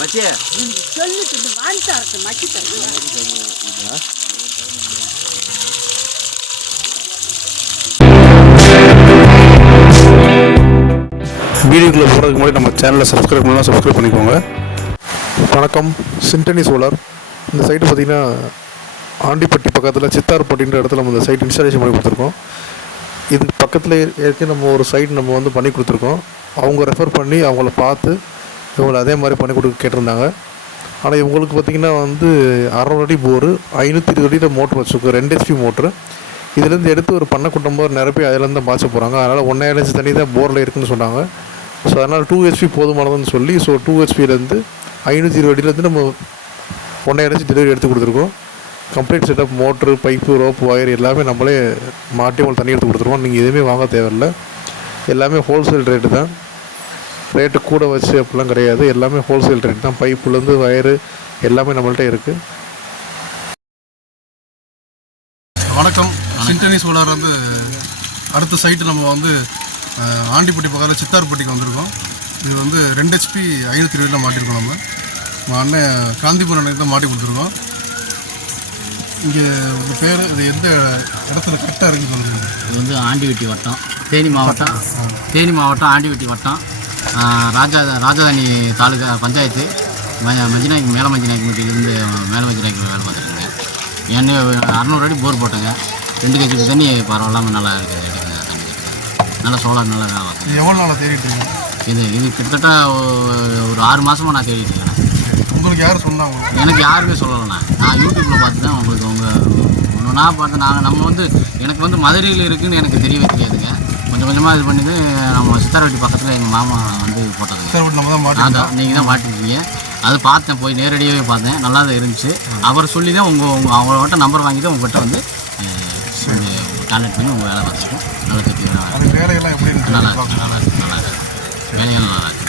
மச்சி சொல்லிட்டு வாங்கிட்டு மச்சி தருங்க. வீடியோக்குள்ளே போகிறதுக்கு முன்னாடி நம்ம சேனலை சப்ஸ்கிரைப் பண்ணிக்கோங்க. வணக்கம். சிண்டனி சோலார். இந்த சைட்டு பார்த்திங்கன்னா ஆண்டிப்பட்டி பக்கத்தில் சித்தார்பட்டின்ற இடத்துல நம்ம இந்த சைட் இன்ஸ்டாலேஷன் பண்ணி கொடுத்துருக்கோம். இதுக்கு பக்கத்தில் ஏற்கனவே நம்ம ஒரு சைட் நம்ம வந்து பண்ணி கொடுத்துருக்கோம். அவங்க ரெஃபர் பண்ணி அவங்கள பார்த்து இவங்களை அதே மாதிரி பண்ணி கொடுக்க கேட்டிருந்தாங்க. ஆனால் இவங்களுக்கு பார்த்திங்கன்னா வந்து 600 அடி போரு, 520 அடியில் மோட்ரு வச்சுருக்கோம், 2 HP மோட்ரு. இதுலேருந்து எடுத்து ஒரு பண்ணை குட்டும்போது நிரப்பி அதிலேருந்து பாய்ச்ச போகிறாங்க. அதனால் 1.5 inch தண்ணி தான் போரில் இருக்குதுன்னு சொன்னாங்க. ஸோ அதனால் 2 HP போதுமானதுன்னு சொல்லி 2 HPலேருந்து 520 அடியிலேருந்து நம்ம 1.5 inch டெலிவரி எடுத்து கொடுத்துருக்கோம். Complete setup, motor, pipe, rope, wire எல்லாமே நம்மளே மாட்டி உங்களுக்கு தண்ணி எடுத்து கொடுத்துருவோம். நீங்கள் எதுவுமே வாங்க தேவையில்லை. எல்லாமே ஹோல்சேல் ரேட்டு தான். ரேட்டு கூட வச்சு அப்படிலாம் கிடையாது. எல்லாமே ஹோல்சேல் ரேட் தான். பைப்புலேருந்து ஒயரு எல்லாமே நம்மள்கிட்ட இருக்குது. வணக்கம். சிண்டனி சோலார் வந்து அடுத்த சைட்டு நம்ம வந்து ஆண்டிப்பட்டி பக்கத்தில் சித்தார்பட்டிக்கு வந்திருக்கோம். இது வந்து 2 HP 520 மாட்டியிருக்கோம். நம்ம அண்ணன் காந்திபுரம் அன்னைக்கு தான் மாட்டி கொடுத்துருக்கோம். இங்கே ஒரு பேர் இது எந்த இடத்துல கரெக்டாக இருக்குன்னு சொல்லுங்கள். இது வந்து ஆண்டிவட்டி வட்டம், தேனி மாவட்டம் ஆண்டிவட்டி வட்டம், ராஜதானி தாலுகா பஞ்சாயத்து, மஞ்சிநாய்க்கு மேலே மஞ்சிநாய்க்கு மேலே மஞ்சிநாய்க்கு வேலை பார்த்துருக்குங்க. என்ன 600 அடி போர் போட்டேங்க. 2 kg தண்ணி பரவாயில்லாமல் நல்லா இருக்குது. தண்ணி நல்லா சோலார் நல்லா வேலை பார்த்து. எவ்வளோ நாளாக தேடிட்டுருங்க? இது கிட்டத்தட்ட ஒரு 6 மாதமாக நான் தேடிட்டு இருக்கேன். உங்களுக்கு யார் சொன்னாங்க? எனக்கு யாருமே சொல்லலைண்ணா. நான் யூடியூப்பில் பார்த்து தான் உங்களுக்கு ஒன்றா பார்த்தேன். நம்ம வந்து எனக்கு வந்து மதுரையில் இருக்குதுன்னு எனக்கு தெரியவே தெரியாதுங்க. கொஞ்சம் கொஞ்சமாக இது பண்ணிட்டு நம்ம சித்தார்பட்டி பக்கத்தில் எங்கள் மாமா வந்து போட்டதுங்க. நம்ம தான் அதான் நீங்கள் தான் மாட்டிருக்கீங்க. அது பார்த்தேன், போய் நேரடியாகவே பார்த்தேன். நல்லா தான் இருந்துச்சு. அவர் சொல்லி தான் அவங்கள்ட்ட நம்பர் வாங்கி தான் உங்கள்கிட்ட வந்து கான்டாக்ட் பண்ணி உங்கள் வேலை பார்த்துருக்கோம். நல்லா தெரியும். வேலையெல்லாம் எப்படி நல்லா இருக்கு. வேலைகள் நல்லா இருக்குது.